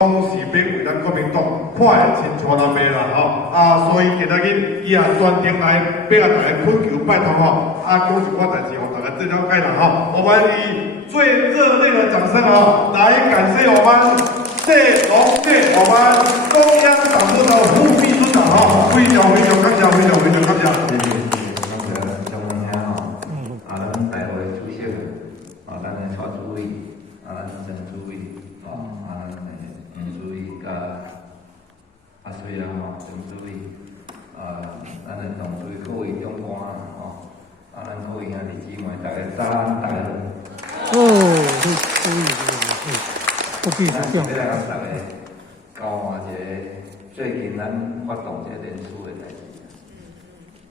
拢是要为咱国民党破的真全南北啦吼，所以今仔日伊也专程来要甲大家恳求拜托吼，讲一寡代志，互大家知了解啦吼。我们以最热烈的掌声来感谢我们谢龙介，我们中央党部的副秘书长非常感谢，非常感谢。谢谢。咱台会主席，咱的蔡主委，咱陈主委，咱黄主委甲阿水啊，陈主委，咱的董主委各位长官，咱各位兄弟姊妹，大家早安，大家好。不必咱要来甲大家交换一个最近咱发动这个联署的代志，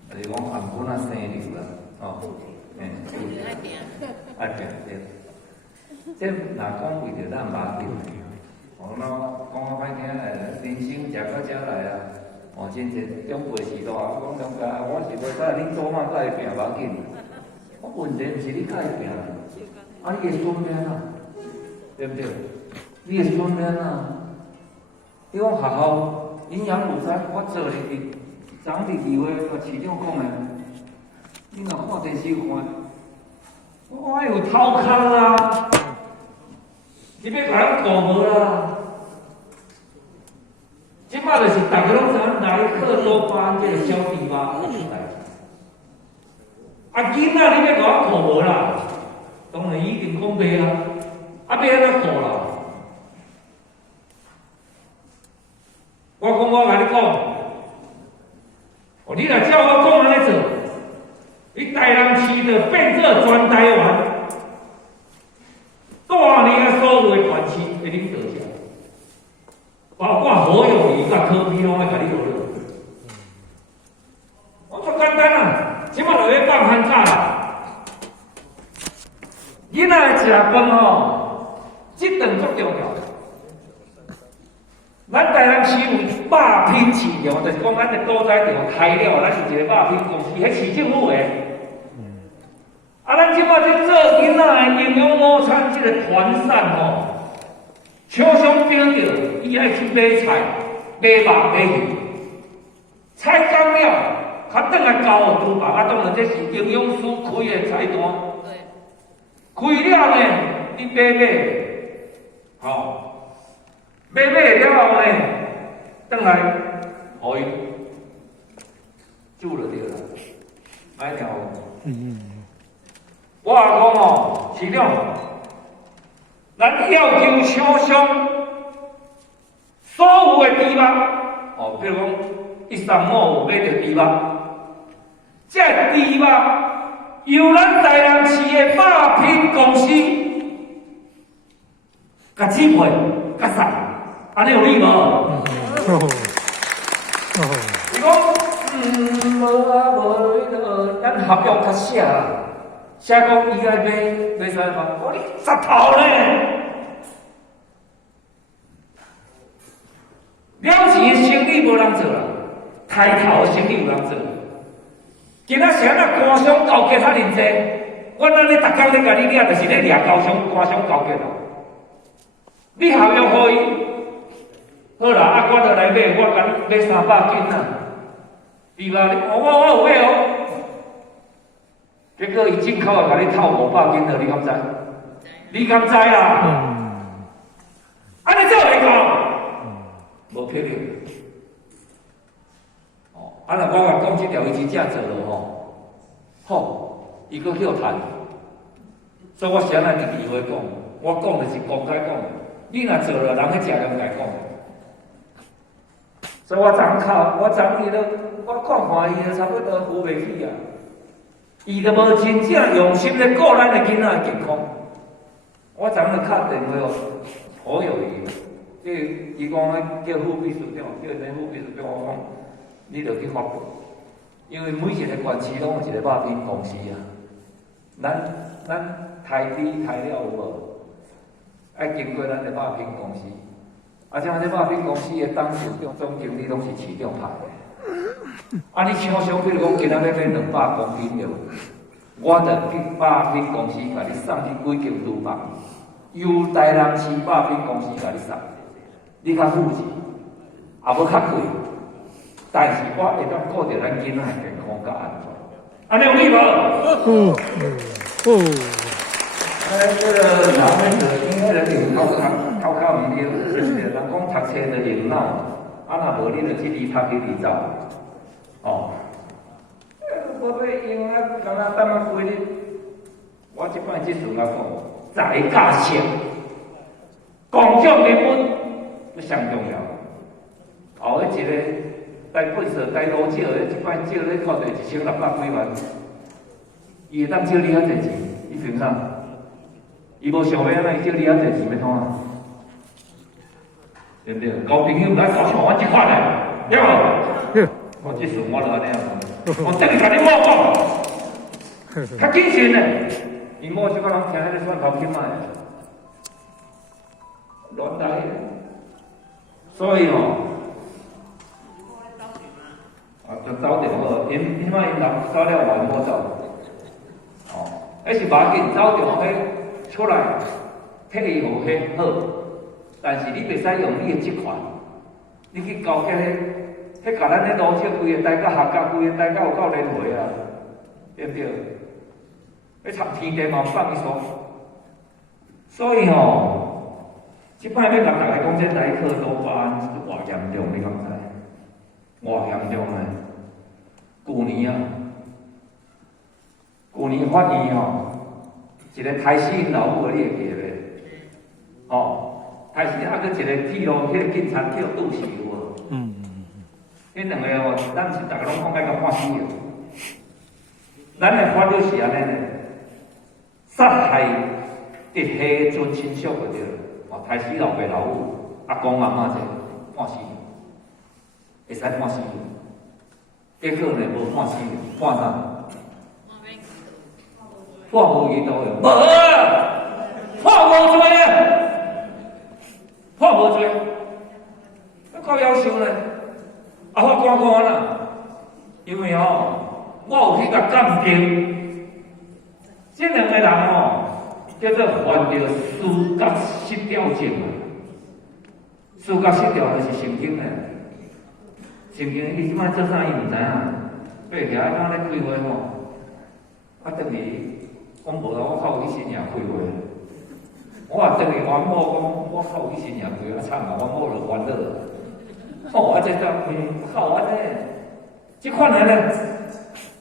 就是讲韩本啊生日啦，爱行对。这若讲为着咱麻烦，讲歹听人生食到遮来啊，真侪长辈时代，我讲长辈，我是要甲恁祖妈甲伊拼无要紧，问题毋是你甲伊拼，你的孙命啊，对不对？你的孙命啊，你讲学校营养午餐，我做入去，昨日2月甲市长讲的。你若看电视看，我有偷空啦！你要甲人顾无啦？即摆就是大家拢知影莱克多巴胺这个小猪肉有出代志。囡仔你要甲我顾无啦？当然已经讲袂啦，要安怎顾啦？我甲你讲，你若照我讲安尼做。你台南市就变做全台湾大年啊，所有的团市会领导者，包括何友谊甲柯 P 拢会甲你合作。我足简单啊，即摆就要放寒假啦。囡仔食饭即顿足重要。咱台南市有肉品市场，就是讲咱的屠宰场开了，咱是一个肉品公司，迄市政府的。咱即摆在做囡仔的营养午餐，这个团膳厂商标着，伊爱去买菜、买肉、买鱼，菜干了，较转来交互厨房，当然这是营养师开的菜单。开了呢，你买，买了后呢，转来，互伊煮就对啦，买了。我讲市长，咱要求厂商所有的猪肉，比如讲135有买着猪肉，这猪肉由咱台南市的肉品公司甲支配、甲送，安尼有理无？伊讲无咱合约较写啦。写讲伊爱买啥嘛？我你10头呢？了钱的生意无人做啦，抬头的生意有人做。今仔是安那官商勾结遐尼济，我安尼逐工咧甲你掠，就是咧掠官商勾结啦。你合约互伊，好啦，我就来买，我甲你买300斤啦。对吧？我有买哦。结果伊进口甲你套500斤了，你敢知？你敢知啦？安尼怎会讲？无可能。若我甲讲即条伊真正做了好，伊阁叫趁。所以我是安尼伫议会讲，我讲就是公开讲，你若做了，人迄食了该讲。所以我昨日都，我看伊就差不多扶袂起啊。伊都无真正用心咧顾咱的囡仔健康。我昨日敲电话何友谊，伊讲叫副秘书长，叫那副秘书长，我讲你着去发布，因为每一个县市拢有一个肉品公司啊。咱台猪抬了有无？爱经过咱的肉品公司，像这肉品公司的董事长、总经理拢是市长派的。你厂商比如讲今仔要买200公斤了，我着去肉品公司甲你送去几斤猪肉，由台南市肉品公司甲你送。你较富裕，也无较贵，但是我会当顾着咱囡仔健康甲安全，安尼有理无？这个老妹子应该是有考唔对，人讲读册就用脑，啊若无你就去理读去理走，哦。我要用啊，刚刚等啊几日，我即摆即阵啊讲，在家性，公众人物要上重要。后一个台本社、台老少的，即摆少咧靠着1600几万，伊会当少你遐侪钱，伊凭啥？伊无想要安尼少你遐侪钱要创啊？对不对？交朋友唔爱搞像我即款的，对无？我即阵我就安尼啊。我等你甲你某讲，较谨慎嘞。因某即个人听迄个蒜头去卖，乱来。所以就走着好，因摆因走了完无走，迄是无要紧，走着迄出来配合迄好，但是你袂使用你的即款，你去交给迄甲咱咧老少规个代甲学甲规个代甲有够连回啊，对不对？要插天地嘛放伊说，所以即摆要甲大家讲，这莱克多巴胺是偌严重，你敢知？偌严重诶！旧年发现一个台西因老母你会记咧？台西还佫一个铁路，迄个警察去倒死有无？迄两个咱是大家拢讲甲判死的。咱的法律是安尼咧，杀害直系尊亲属就对了。台西老爸老母、阿公阿嬷者判死，会使判死。结果呢，无判死，判啥？判无期徒刑，无判无罪啊！判无罪，够夭寿呢？法官讲啦，因为我有去甲鉴定，这两个人叫做犯着思觉失调症啊。思觉失调就是神经咧，神经伊即摆做啥伊毋知影，爬起来刚咧开会等于我无啦，我靠有去新营开会，我等于阮某讲，我靠有去新营开会，惨啊，阮某就烦恼了。我这靠安尼，即款人咧，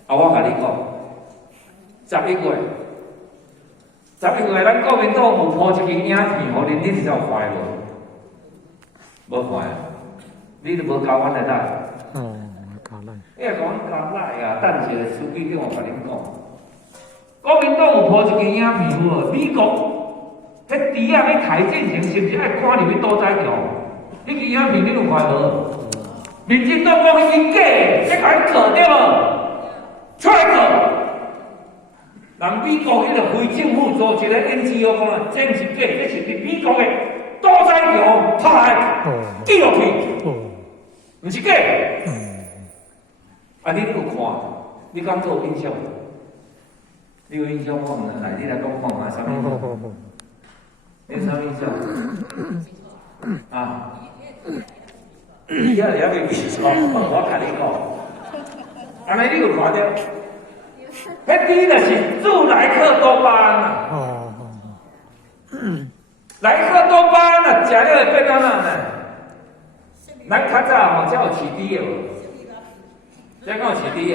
我甲你讲，11月，咱国民党有播一支影片，互恁才有看无？无看，你都无交阮来啦。交来。你若讲交来啊，等一下书记长我甲恁讲，国民党有播一支影片有无？美国迄猪仔要抬进前，是毋是爱赶入去倒载桥？迄支影片你有看无？民进党讲迄支假，这甲伊搞对无？出来搞！人美国迄个非政府组织的 NGO 讲啊，这毋是假，这是伫美国的倒载桥拍来记录去，毋是假。你有看？你敢有印象？你有印象我毋知来，你来讲看下啥物？你有啥印象？啊？伊遐也袂记错，我甲你讲，安尼你有看着？迄猪就是注莱克多巴胺啊！莱克多巴胺啊，食了会变安怎呢？咱较早才有饲猪的无？才敢有饲猪的？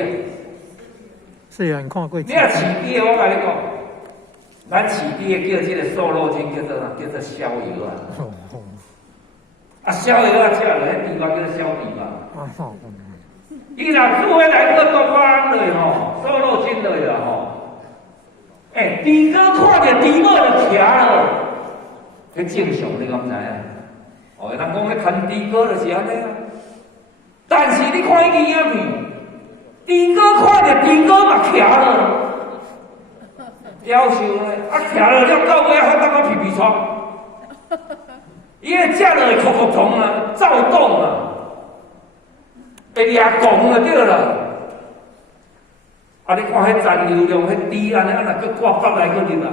是啊，你看过。你若饲猪的，我甲你讲，咱饲猪的叫这个瘦肉精叫做逍遥啊！逍遥啊，食落迄猪肉叫做小猪吧。伊若注迄莱克多巴胺落瘦肉精落啦猪哥看着猪母就徛了，迄正常你敢知影？人讲迄牵猪哥就是安尼啊。但是你看迄支影片，猪哥看着猪哥嘛徛了，夭寿咧，徛了到尾还当个皮皮喘。伊个食落会哭哭痛啊，躁动啊，会掠狂啊对啦。你看迄残留量，迄猪安尼若搁挂北来搁入来，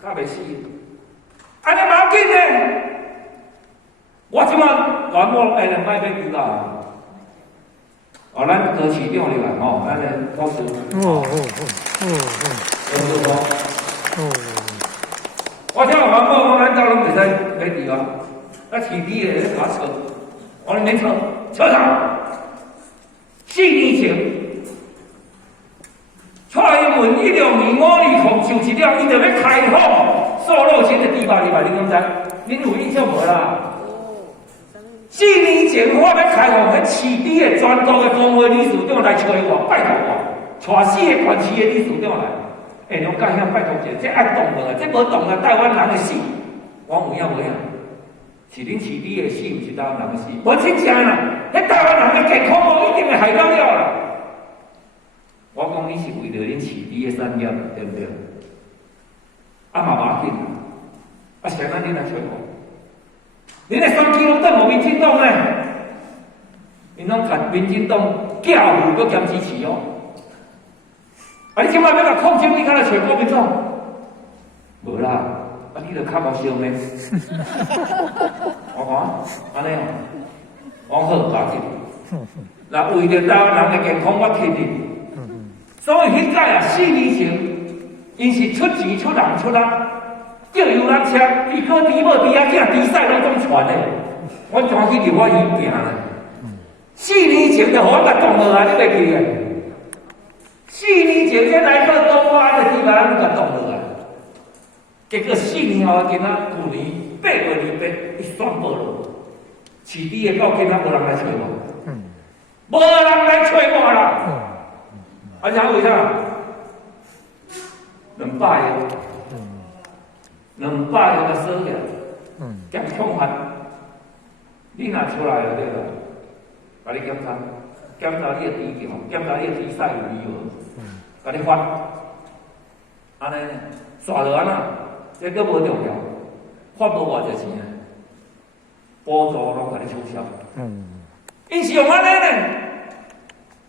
较袂死。安尼嘛要紧呢？我即马全部下2摆要丢啦。哦，咱高市长哩啦，吼，咱个老师。我听环保讲，咱家拢袂使买地啊，那市地个咧甲扯，我说免扯，扯啥？4年前，蔡英文1两年5厘控就一了，伊就要开放塑肉型的地吧？你敢知？恁有印象无啦？4年前我要开放迄市地的全国的工会理事长来找我，拜托我，带4个县市的理事长来。哎，侬讲遐拜托者，这爱动的，这无动的台湾人的死，我有影无影？是恁市地的死，毋是台湾人的死。无真正啦，迄台湾人的健康无一定会害到了啦。我讲你是为着恁市地的产业，对不对？啊嘛要紧，啊谁咱恁来找我？恁的选举拢等无民进党呢？因拢甲民进党教育搁兼支持哦。啊！你即摆要甲控制，你敢来找国民党？无啦，啊！你著较无烧咩？我讲安尼哦，我好把紧。那为着台湾人的健康，我挺你。所以迄届啊，4年前，因是出钱出人出力，叫游览车，伊哥猪母猪仔囝猪屎拢总传的，我全去留我伊行咧。4年前就互我甲动落来，你袂记个？4年前这来个东湾的地方，你甲动落来，结果4年后，今仔去年8月28，伊宣布了，市地的到今仔无人来找我，无人来找我啦。啊，然后为啥？200个，200个收了，健康法，你若出来了对吧？把你检查，检查你的猪脚，检查你的猪屎有味无？甲你发，安尼刷落安那，这个无重要，发无偌济钱啊，补助拢甲你取消。因是用安尼呢，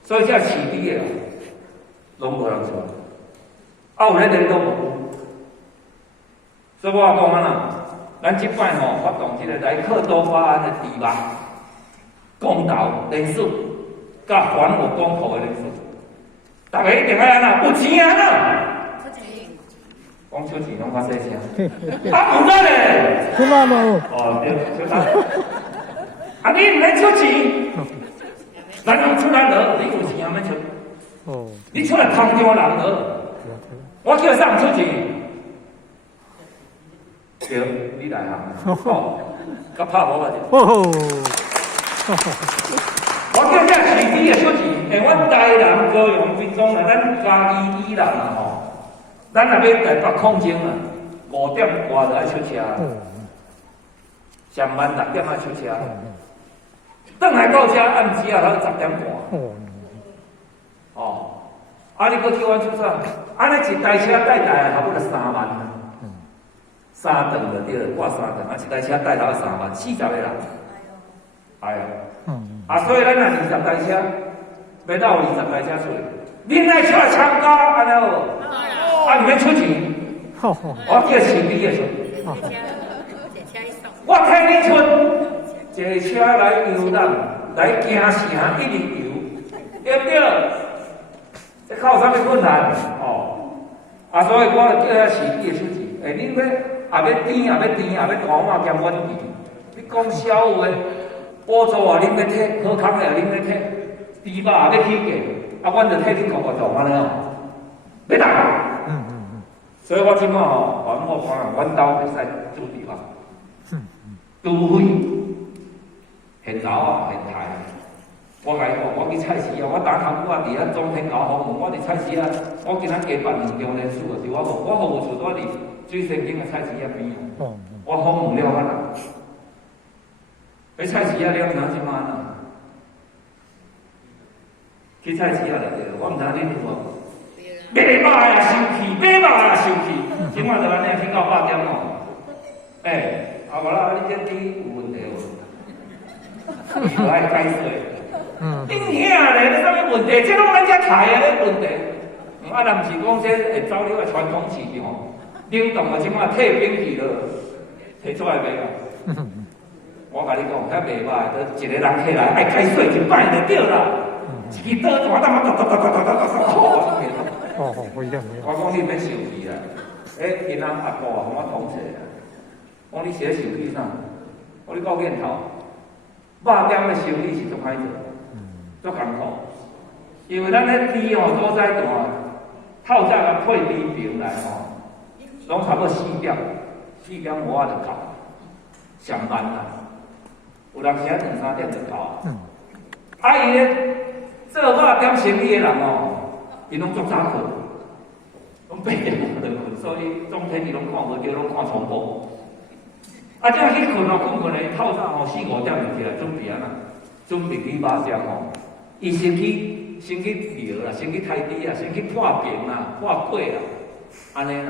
所以这市地的拢无人做，啊有咧联络无？所以我讲安那，咱即摆吼发动这个来克多巴胺的猪肉公道人数，甲还我公投的人数。大家一定爱安那，有钱啊呐！出钱，讲出钱拢较细声。啊，有咱嘞！出那么哦，对，出咱。啊，你唔免出钱，咱拢出咱额，你有钱啊免出。哦。你出来空中人额，我叫啥唔出钱？对，你来行。哦，甲拍无啊？哦。我叫这市地的出钱，阮台南、高雄、屏东啊，咱嘉义以南啊吼，咱若要台北控制啊，5点外就爱出车，上班6点爱出车，转来到遮暗时啊，才10点半。哦，啊，你搁叫阮出啥？安尼一台车带来差不多3万啊，3顿就对了，挂3顿，啊，一台车带来3万，40个人。哎呀，啊，所以咱若20台车，要到20台车出来，恁爱出来参加，安尼哦，啊，唔免出钱，我叫市地的出，我替你出，坐车来游览，来行城一日游，对不对？这靠啥物困难？哦，啊，所以我就叫遐市地的出钱，恁要也要甜，也要甜，也要大碗兼稳甜，你讲消话。补助啊，恁要摕，好康的啊，恁要摕，猪肉啊要起价，啊，阮就替恁看看做安尼哦，要打。所以我即摆吼，环保讲啊，阮兜会使做猪肉，猪肺、现头啊、现台。我来讲，我去菜市啊，我打头骨啊，伫遐中天高峰，我伫菜市啊，我今仔加办2中人数啊，是我服务处在伫水仙境的菜市遐边啊，我访问了啊人。去菜市啊，了知即摆呐？去菜市啊，就对了。我毋知恁有无？买肉也生气，买肉也生气。即摆就安尼去到8点哦。啊无啦，你这猪有问题无？有爱解释。恁遐咧，你啥物问题？这拢咱遮开的咧问题。啊，若毋是讲这会走入个传统市场，冷冻啊，即摆退冰去了，摕出来卖啊。我甲你讲，较袂歹，都一个人起来爱开水一摆就对啦。一支刀大当哒哒哒哒哒哒哒，哦，不一样，不一样。我讲你免受气啦，因阿阿婆啊，我同齐啦。讲你写受气啥？我你讲念头，肉店的生意是足歹做，足艰苦。因为咱咧猪吼所在大，透早甲配猪平来吼，拢差不多4点外就到，上班啦。有人时啊2、3点就到。啊，伊咧做肉店生意的人哦，伊拢足早困，拢8点就困，所以总体伊拢看无着，拢看重播。啊，这样去困咧，透早吼4、5点就起来准备啊啦，准备煮肉食吼。伊先去撩啦，先去抬猪啊，先去破饼啦、破粿啦，安尼啦。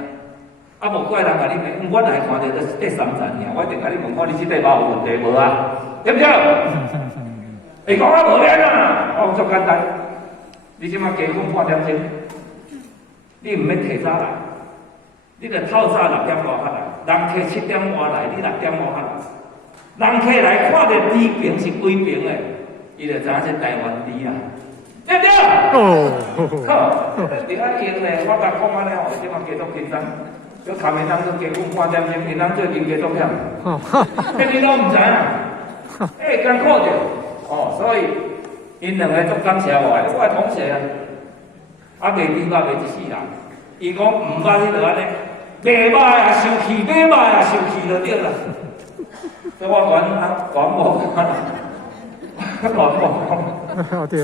啊，无怪人甲你问，我来看到这第3站尔，我一定甲你问看你这块肉有问题无啊？对不对？会讲啊无免啊，哦，足简单。你即马加困半点钟，你毋免提早来，你着透早6点外来，人提7点外来，你6点外来。人客来看到猪饼是规饼的，伊就知影这台湾猪啦。对不对？哦，好，你看因咧，我甲讲安尼吼，即马加足紧张，叫他们当做加困半点钟，因当最近加足忝，你都毋知影，艰苦着，哦，所以因两个足感谢我的同学啊，啊卖猪肉卖一世人，伊讲毋捌你就安尼，卖肉也受气，买肉也受气就对啦，所以我管无。哦，对，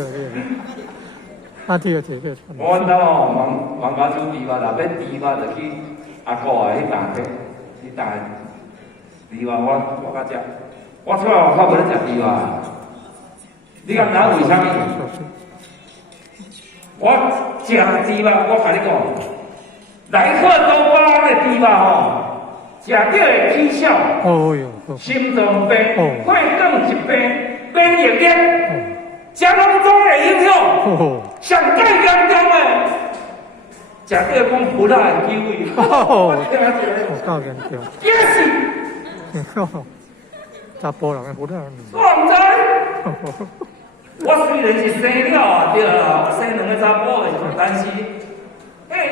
啊对，我阮兜吼，忙家煮猪肉，若要猪肉就去阿姑啊迄搭去搭猪肉，我较食。我出来我较无咧食猪肉，你敢知为啥物？我食猪肉，我甲你讲，来克多巴胺的猪肉吼，食着会起笑，哦哟，心脏病、血管疾病、免疫力。这拢总会影响，上介严重的，食到讲不辣的机会，我听下一个，够严重，也是，查甫人的不辣，我唔知，我虽然是生了啊，对啦，我生2个查甫的，但是，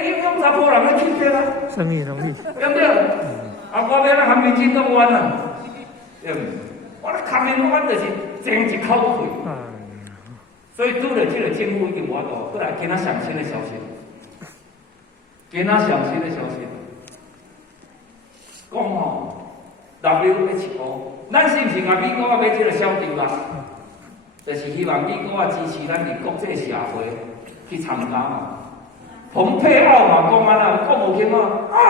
影响查甫人的体质啊，生育能力，对不对？啊，我要咱含面筋动弯啊，对不？我咧含面弯就是争一口气。所以拄着这个政府已经我讲，过来今仔上新的消息，讲吼 WHO， 咱是毋是甲美国啊买这个小猪肉？就是希望美国啊支持咱伫国际社会去参加嘛。蓬佩奥嘛讲啊，讲无轻啊，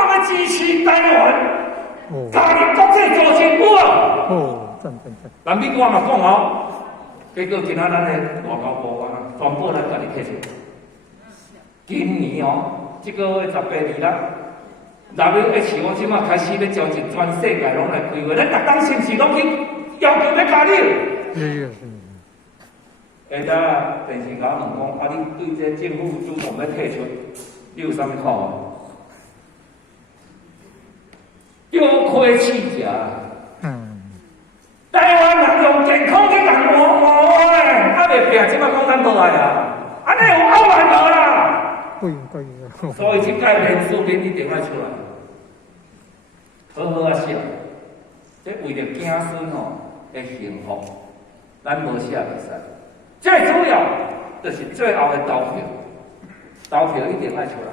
要支持台湾，加入国际组织有啊。哦，赞。咱美国嘛讲哦。结果今仔咱的外交部啊，全部咱甲你摕出。今年哦，这个月18、日啦，WHO 我即马开始要召集全世界拢来开会，咱逐当是毋是拢去要求要加入？下搭电视甲我问讲，啊，你对这政府主动要退出，你有啥物看法？丢亏弃价。台湾人用健康去人活诶，啊袂拼，即摆讲咱倒来啊，安尼有傲慢无啦？不应该。所以即届连书面一定要出来，好好啊写，这为着子孙吼的幸福，咱无写袂使。最主要就是最后的投票，投票一定要出来。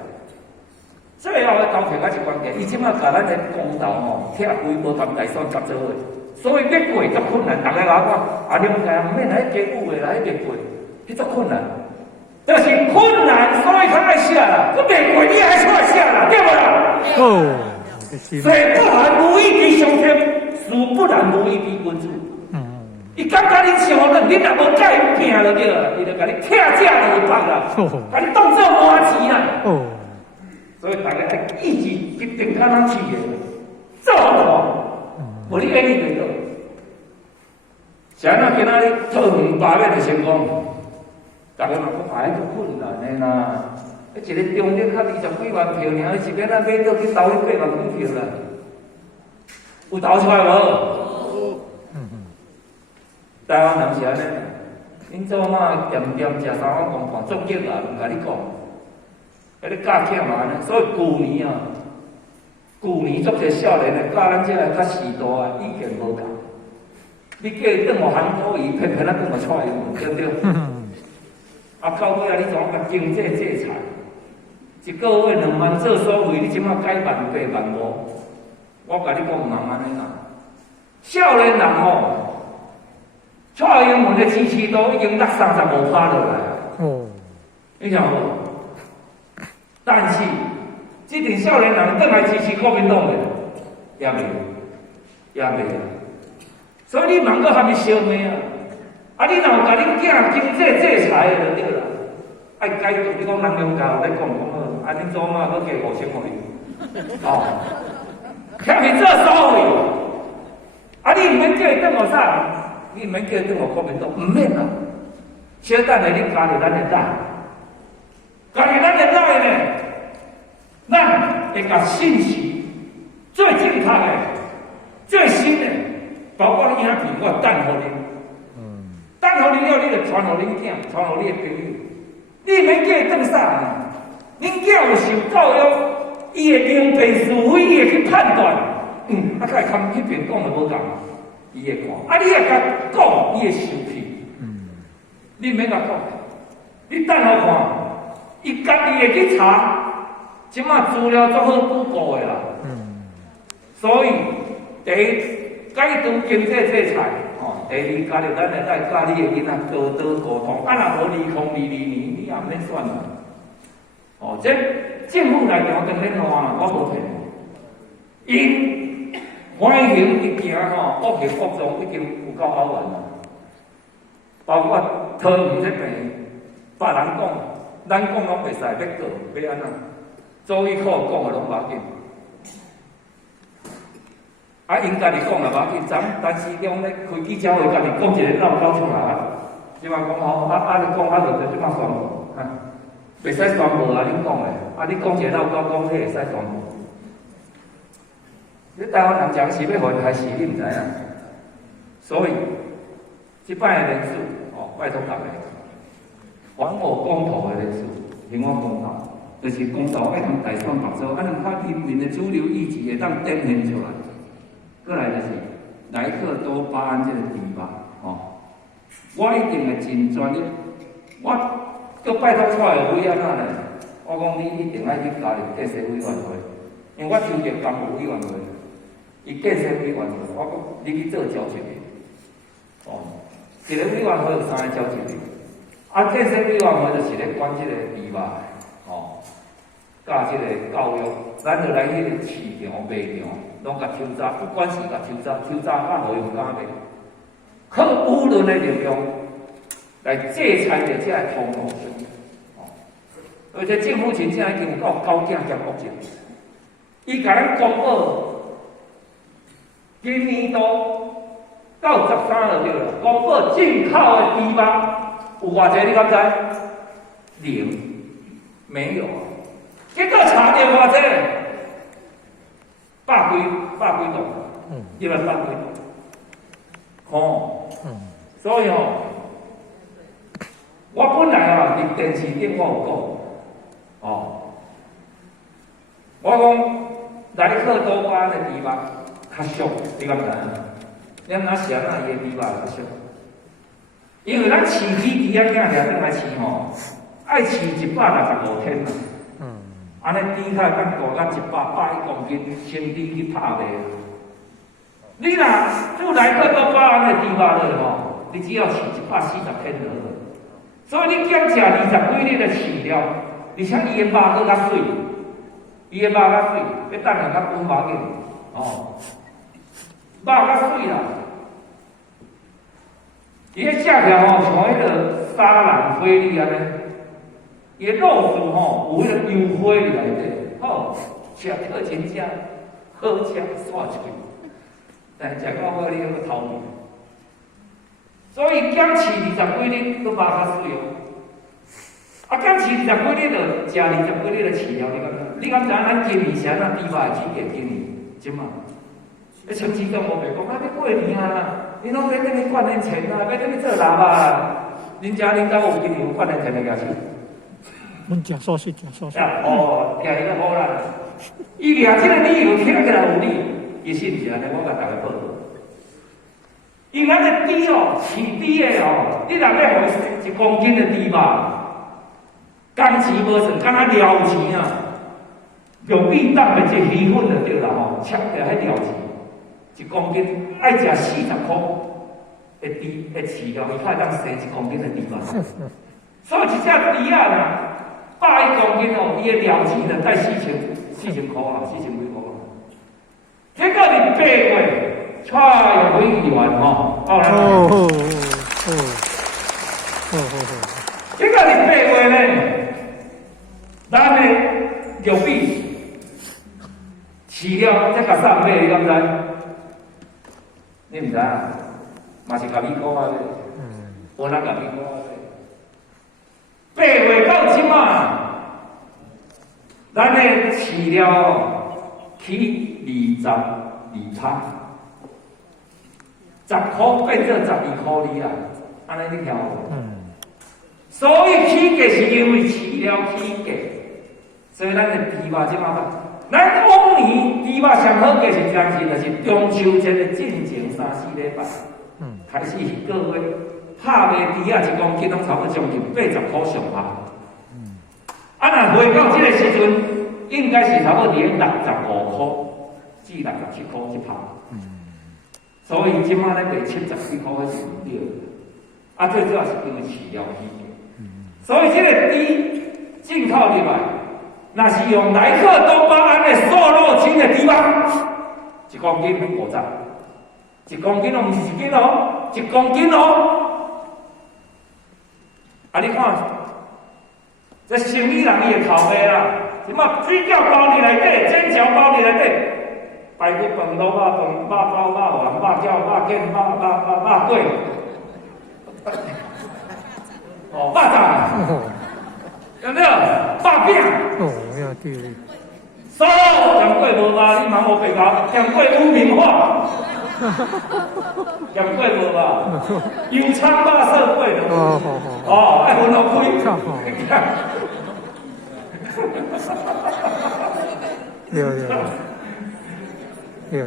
最后的投票才是关键，伊即摆甲咱的公投吼，拆规无同大选合做伙。所以要过足困难，大家甲我讲，啊，了解，免来加5个来别过，迄足困难。就是困难，所以他爱写啦。我袂过，你还出来写啦，对不啦？哦，水不含无一滴上天，水不染无一滴君子。伊感觉你像恁，你若无甲伊拼就对了，伊就甲你拆价就放啦，甲你当做麻钱啦。哦，所以大家爱意志一定较通起的，做好。无你安尼袂到，谁人今仔日讨远八面的成功，大家嘛讲哎，足困难的啦。一个中立较20几万票尔，一边咱买到去投去8万几票啦，有投出来无？台湾人是安尼，恁做嘛咸咸食三碗公饭，足激啊！毋甲你讲，迄个教囝嘛安尼，所以旧年足侪少年的教咱这个较时代的意见无共。你叫伊转互韩国瑜，偏偏咱转互蔡英文，对不对？啊，到尾啊，你怎甲经济制裁？一个月2万做所费，你即马改18000、15000，我甲你讲，毋通安尼啦。少年人吼，蔡英文的支持度已经落35%落来啊。哦，你听无？但是，这群少年人转来支持国民党的，也袂。所以你茫个还没消灭啊！啊，你若有甲恁囝经济制裁的就对啦。爱改做你讲人中教咧讲好，啊，恁祖妈搁加5000互你，哦，欠伊做所谓，啊，你毋免叫伊转互啥？你毋免叫伊转互国民党，毋免啊。小等下你加入咱的党，加入咱的党呢，咱会甲信息最正确的、最新的。包括你影片，我等互你，等互你了，你就传互恁囝，传互你的朋友。你免叫伊转啥？恁囝有受教育，伊会明辨是非，伊会去判断。啊，甲伊看迄边讲的无共，伊会看。啊，你会甲讲，伊会受气。你免甲讲，你等互看，伊家己会去查。即马资料足好Google的啦。所以第一。解除经济制裁，第二加入咱的来甲你的囡仔多多沟通，啊，若无2022年，你也毋免选啦。这政府来讲跟恁话，我无骗你，因反行一行恶行恶状已经有够好玩啦。包括讨厌这病，别人讲，咱讲拢袂使，要告要安怎？周一课讲的拢无要紧。啊，因家己讲啦，无紧，但是中咧开记者会，家己讲一个闹搞出来啊！即马讲吼，你讲就即马宣布，袂使宣布啊！恁讲诶，你讲一个闹搞讲，迄会使宣布。你台湾人讲是要互还是你毋知影？所以，即摆诶人数，拜托大家，还我公投诶人数，另外公投，就是公投爱通大选白州，咱把人民诶主流意志会当展现出来。再来就是莱克多巴胺这个猪肉，我一定会真专业。我叫拜托蔡的委员呢，我讲你一定爱去加入建设委员会，因为我参加干部委员会，伊建设委员会，我讲你去做交集的，一个委员会有3个交集的，建设委员会就是咧管这个猪肉，甲这个教育，咱就来迄个市场卖场。拢甲抽查，不管是甲抽查甲无用敢卖，靠舆论的力量来制裁着这个通路商。而且政府真正已经有够高境兼国境，伊甲咱公布，今年度到13就对了，公布进口的猪肉有偌济，你敢知？0，没有。结果查到偌济？百几栋，100几栋，所以我本来伫电视顶我有讲，我讲莱克多巴胺的猪肉较俗，你敢知影？咱哪想伊的猪肉较俗？因为咱饲鸡仔囝掠来饲爱饲165天啊。安尼猪较敢大到100公斤，身体去拍卖。你若做莱克多巴胺的猪肉了你只要饲140天就好。所以你减食20几日的饲料，而且伊的肉佫较水，要等下较滚无紧，肉较水啦。伊个线条像迄个沙朗菲力安尼。伊肉质有迄个油花伫内底，食特真正好吃煞脆，但食到好你个头面。所以减饲20几日，佫肉较水减饲20几日就食20几日的饲料，你敢知？咱今年啥猪肉会起价？今年即马，成绩都无白讲，你过年啊！你拢要等你灌点钱啊，要等你做喇叭。恁家有今年有灌点钱的牙齿？阮食素食，食素食。哦，听伊个好啦。伊掠这个理由听起来有理，其实毋是安尼，我甲大家报告。因咱的猪哦，饲猪的哦，你若要互伊1公斤的猪肉，工钱无算，敢若料钱啊，用米当的一鱼粉就对啦吼，切着迄料钱，1公斤爱食40块的猪的饲料，伊才会当生1公斤的猪肉。所以一只猪啊，100公斤哦，伊的料钱就带4000块啦，4000几块啦。结果伫8月。蔡永辉议员吼，哦，这个是8月呢，咱的玉米饲料才甲送买，你敢知？你毋知啊？嘛是甲美国啊买，无人甲美国啊买。8月到即马，咱的饲料起22%。10块变做12块哩啊！安尼你听有无？所以起价是因为饲料起价，所以咱的猪肉即马办。咱往年猪肉上好价是当时就是中秋节的进前3、4礼拜，开始1个月拍卖猪啊1公斤拢差不多将近80块上下。若回到这个时阵，应该是差不多伫65块至67块一拍。所以即马咧卖70几块是唔对的，最主要是因为饲料起价。所以这个猪进口入来，若是用莱克多巴胺的瘦肉精的猪肉，1公斤50，1公斤哦，唔是1斤哦，1公斤哦。你看，这生意人伊的头卖啦，即马水饺包伫内底，煎饺包伫内底。排骨饭、卤肉饭、肉包、肉丸、肉饺、肉卷、肉粿，肉粽，有没有？肉饼。哦，呀对哩。所有盐粿无吧？你茫无白搞，盐粿污名化。盐粿无吧？油葱肉色粿的。哦，爱分落开。对。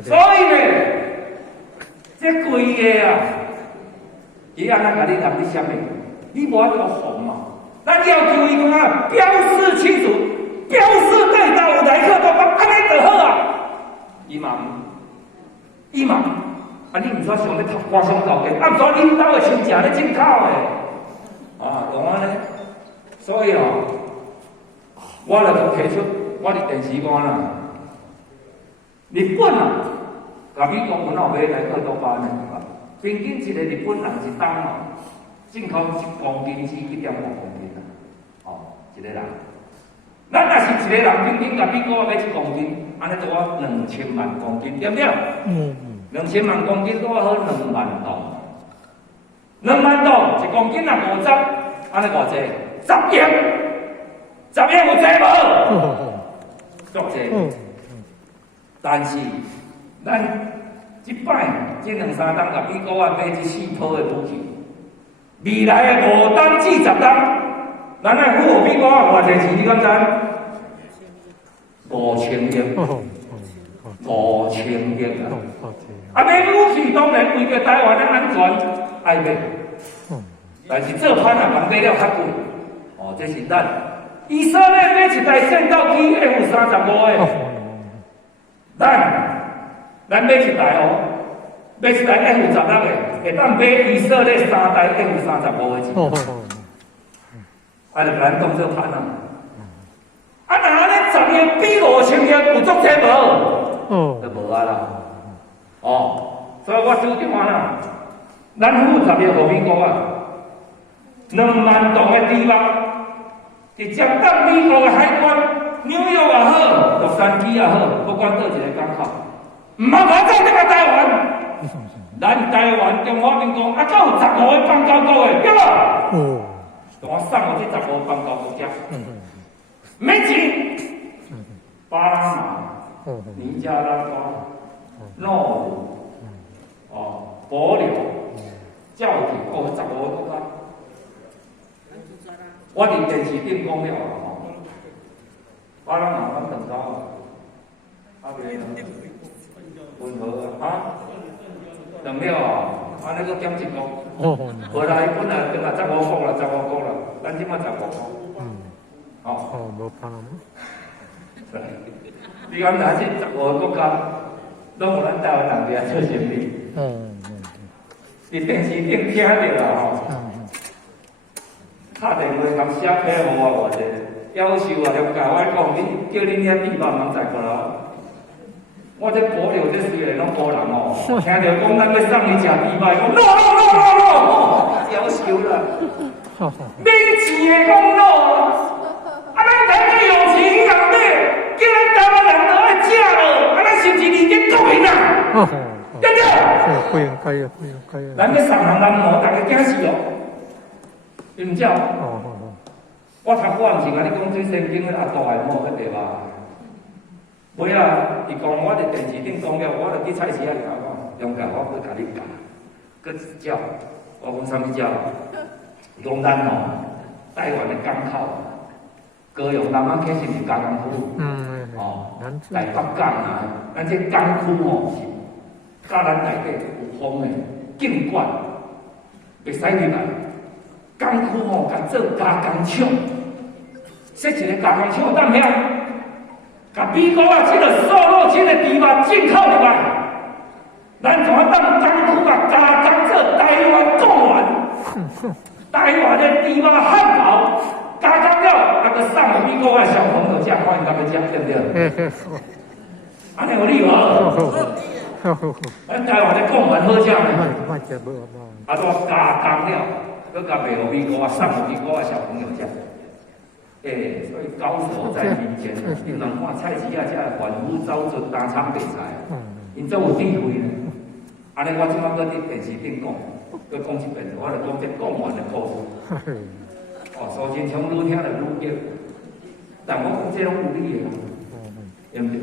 所以呢，这规个啊，伊安那甲你谈你啥物？你无法度红嘛？咱要求伊讲啊，标示清楚，标示对到有莱克多巴，安尼就好啊。伊嘛，你毋煞想咧读官商勾结，毋煞恁兜的亲戚咧进口的，用安尼。所以我就提出，我伫电视讲啦。日本甲美国有买莱克多巴胺的平均一个日本人一当进口1公斤至1.5公斤一个人。咱若是一个人平均甲美国买1公斤，安尼拄好2000万公斤，对不对？2000万公斤拄好2万吨，2万吨1公斤若50，安尼偌济？10亿，10亿有济无？足济。但是，咱即摆这2、3冬甲美国买这4套的武器，未来的5冬至10冬，咱爱付美国偌济钱？你敢知？5000亿，5000亿啊！买武器当然为着台湾的安全爱买，但是做歹若买了较贵。这是咱以色列买一台战斗机 F-35的。咱买一台买一台 F-16的，会当买以色列3台 F-35的钱。就甲咱当做歹啊！若安尼10亿比5000亿有足济无？就无啊啦。所以我主张啦，咱付10亿互美国2万吨的猪肉，直接到美国的海关。纽约也好，洛杉矶也好，不管倒一个港口，唔好跑走这个台湾。咱台湾中华民国还有15个邦交国的，对无？我送我这15个邦交国家，美籍、巴拿马、尼加拉瓜、诺鲁、保留教廷15个国家。我伫电视顶讲了吼，把人人反等到袂温和啊，等了安尼个减1个。后来本来本来15个啦，15个啦，咱即马15个。哦，无怕吗？你讲哪些15个国家，拢有咱台湾人伫遐做生意。伫电视顶听着啦吼。打电话甲写批互我者，要求啊，了解我讲，你叫恁遐地方人载过来。我这保留这虽然拢无人哦，听着讲咱要送你食猪排，讲 no， 要求啦，免钱的讲 no， 啊，咱台湾有钱人买，叫咱台湾人都爱食咯，啊，咱是不是你在讲因啊？对不对？不应该啊，不应该啊。咱要送人人无，大家惊死哦，你唔知哦？我头我毋是甲你讲最先进的阿大的某迄地方。袂啊！伊讲我伫电视顶讲了，我著去菜市仔甲我讲，中介我去甲你教，搁一招。我讲啥物招？讲咱吼，台湾的港口，高雄南仔溪是毋是加工区？台北港啊，咱这港区吼是，甲咱内底有风的景观，袂使入来。港区吼，甲做加工厂，设一个加工厂当遐。甲美国啊，这个瘦肉精的猪肉进口入来，咱怎当港区啊加工做台湾贡丸，台湾的猪肉汉堡加工了，啊，个送给美国的小朋友食，欢迎他们食，对不对？安尼有理无？咱台湾的贡丸好食吗？啊，都加工了，佮甲卖互美国啊，送给美国的小朋友食。所以高手在民间，你人看菜市仔遮凡夫走卒，当场卖菜，因做有智慧呢。安尼我即摆搁伫电视顶讲，搁讲一遍，我著讲这讲完的故事。苏金昌愈听就愈激，但我讲这拢有理的，对不对？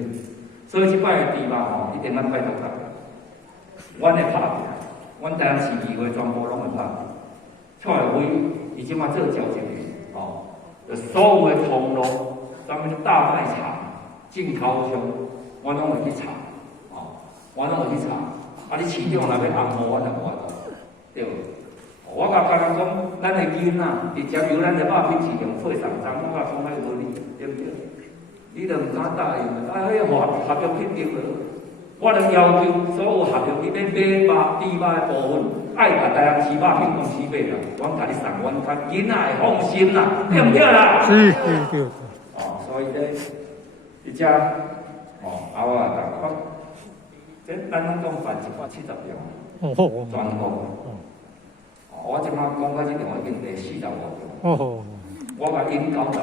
所以即摆的猪肉吼，一定要拜托大家。阮会拍，阮台湾市议会全部拢会拍。蔡会辉伊即摆做交警的，所有的通路，咱们大卖场、进口商，我拢会去查，我拢会去查。啊，你市长若要红毛，我就无法度，对。我甲人讲，咱的囡仔直接由咱的肉品市场配上张，我甲讲遐无理，对不对？你著毋敢答应，啊，迄合约去丢了。我著要求所有合约你要买猪肉的部分。爱甲台南市肉品公司买啦，阮甲你送，阮较囡仔会放心啦，对毋对啦？是。所以咧，伊只啊我讲，这咱拢讲办170条，全国。我即摆讲到即条已经第45条，我甲引90条。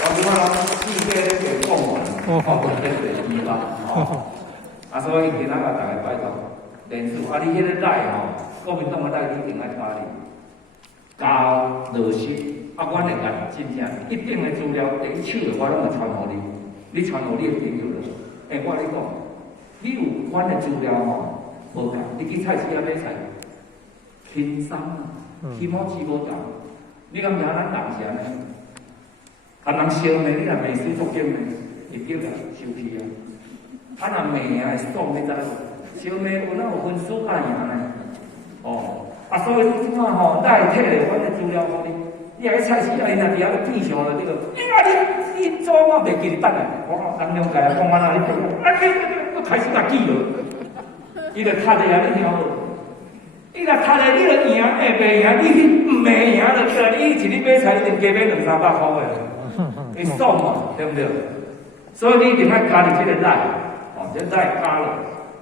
我即摆拢四个咧做讲完，在第2吧。所以今仔甲大家拜托，连署你迄个赖国民党的赖你一定爱加入，交落实，阮会甲真正一定的资料，第一手的我拢会传互你，你传互你的朋友了。我跟你讲，你有阮的资料无共，你去菜市仔买菜，轻松起码钱无共。你敢听咱人是安尼？人烧卖，你若卖水足紧的，会叫人收起啊。若卖会爽，你知无？烧卖有哪有分输赢呢？所以即摆咱会摕咧阮的资料互你。你来菜市仔，因若伫遐变相了，你做我袂记你等来。我讲咱两家讲安那，你开始甲记了，伊就踢咧啊！你听无？伊若踢咧，你就赢，袂赢，你毋袂赢就对了。你一日买菜，一定加买200-300块的。会爽嘛，对不对？所以你一定要加入这个赖，这赖加了，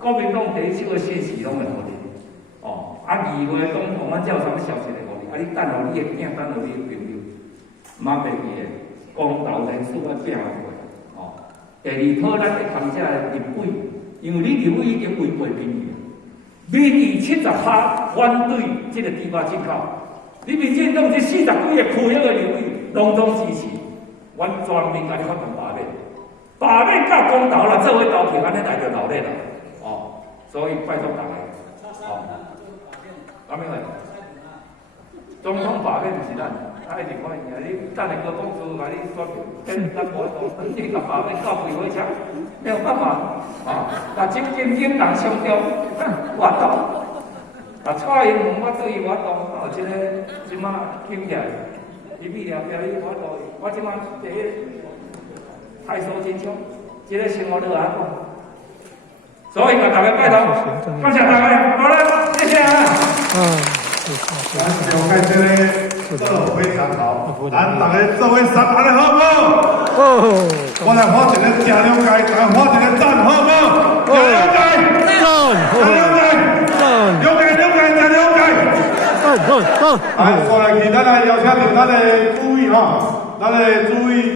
国民党第一手的信息拢会互你，议会总统，阮才有啥物消息会互你，你等候你的囝，等候你的朋友，莫袂记的，公道人士要拼过，第二套咱的扛者的立委，因为你立委已经违背民意，民意70%反对这个猪肉进口，你民进党这40几个区域的立委拢总支持。阮全面甲你发动罢免，法面到公道了，这位投票安尼来就闹热啦，哦，所以拜托大家，哦，阿明伟，总统法面不是咱，啊一定看伊啊，你等下高公司把你选票，咱无动，你甲法面到废火车，没有办法，啊，那周金英人相中，活动。啊，蔡英文我对伊活动，哦，即个即马起起来，伊米了表伊活动，我即马第一太守真凶，即个生活都安好，所以甲大家拜托，感谢大家，好了，谢谢啊。嗯，了解这个做得非常好，咱大家做伙三安尼好不好？哦，我来发一个真了解，大家发一个赞好不好？真了解，赞，真了解，赞，了解，真了解。赞，赞，来，说来去，咱来邀请到咱的主委哈，咱的主委。